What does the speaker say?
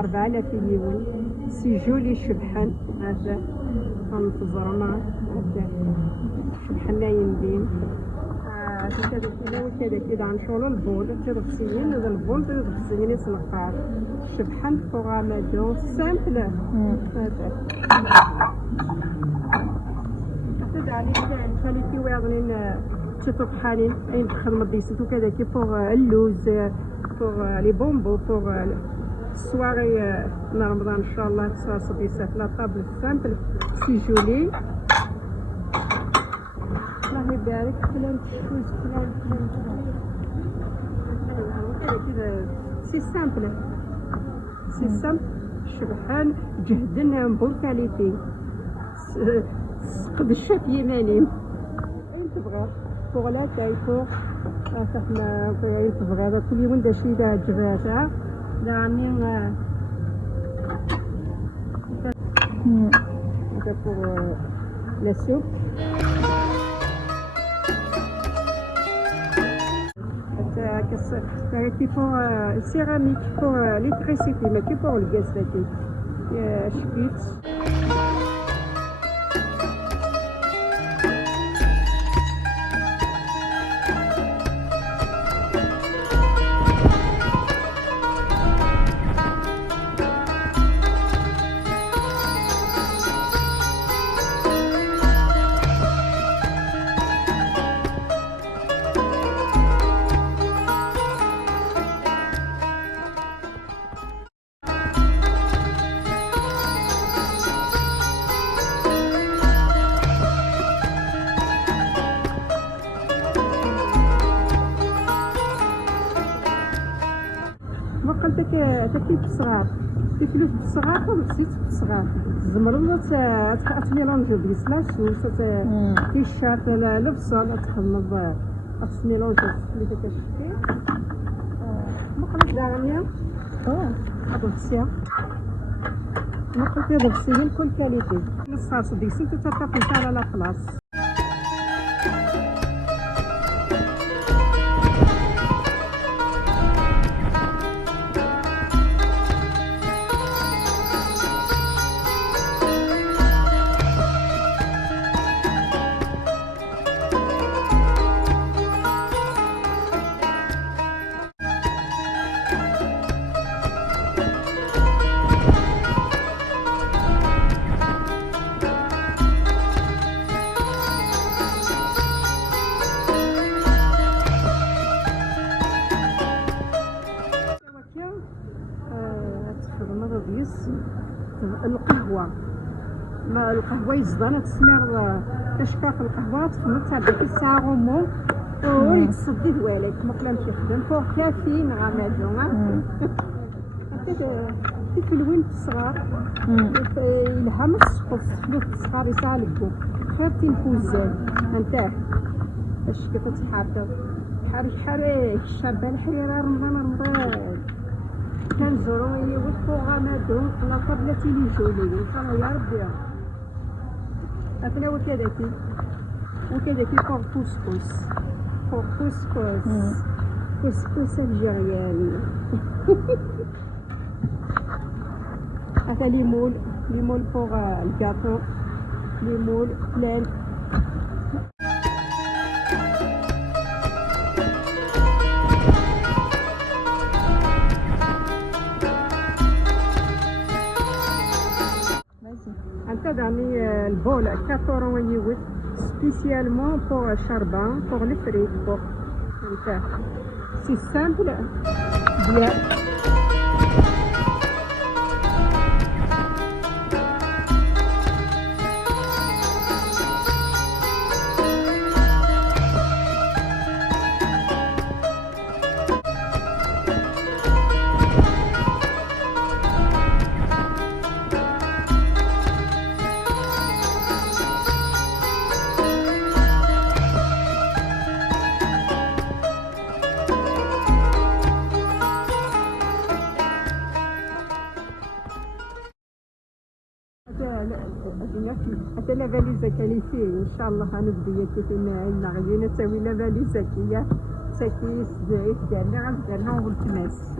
4000 يوم سي جولي شبحان هذا في الزرمه هذا شبحان يندين كذا كذا غنشغلو البول تغسلين هذا البول تغسلين سنقار شبحان بروغرامادور سامبل هذا عليك الكاليتي ويظنين تشوفوا بحالين اين تخدم ديسيتو كذا كي بوغ اللوز بوغ لي بومبو بوغ السواري نهار رمضان ان شاء الله تصاص ديسات لا طابل سامبل سي جولي الله يبارك كلام شوز كلام كذا سي سامبل سي سامبل شبحان جهدنا بون كاليتي قد الشاف يماني اين تبغى فوق لا تاي فوق صافنا اين تبغى هذا كل يوم دا شي دا جباتا دا راني هذا فوق لا سوب هذا كسر كي فوق السيراميك فوق ليتريسيتي ماشي فوق الغاز داكي شبيت تكيف صغار تكلف صغار ومسيت صغار الزمرد تميلونجو بيسلاش كي الشارت البصل تخمض تميلونجو اللي كتشتي مقلب دارميا هادوسيا مقلب دابسيين كل كاليتي الصاص ديسي تتطابق على لا بلاص القهوه ما القهوه يزدان تسمر كشكا في القهوه تخمر تاع ديك الساعه غمو ويتصدي دوالك مقلا مشي يخدم فوق كافيين غامادو كيف الوين الصغار يلهم السقف فلوس الصغار يسالكو خير تنفوزان انت باش كيف تحاضر حريك الشابه الحريره رمضان كان زروي والبروغرامادور لا طابله تيليجولي يا ربي هكذا وكذاكي فوق كوسكوس فوق كوسكوس الجيرياني هذا ليمول فوق الكاطو ليمول بلان داني البول 4 يوت سبيسيالمون بور الشربان بور لي فريك بور انت سي سامبل بيان حتى لا فاليزا كاليفيه ان شاء الله غنبدا كيف ما غادي نسوي لا فاليزا كيا ساكي سدعي دارنا غنديرها ونتماس